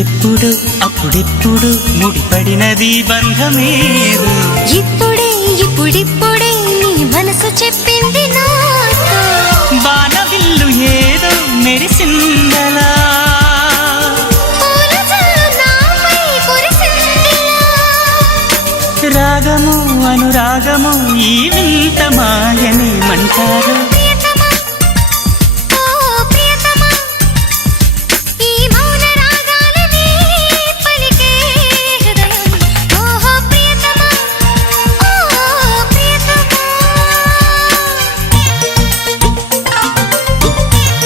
ఎప్పుడు అప్పుడెప్పుడు ముడిపడినది బంధమేదో ఇప్పుడే ఇప్పుడిప్పుడే నీ మనసు చెప్పింది నాతో బాణవిల్లు ఏదో మెరిసిందలా రాగము అనురాగము ఈ వింత మాయనేమంటారు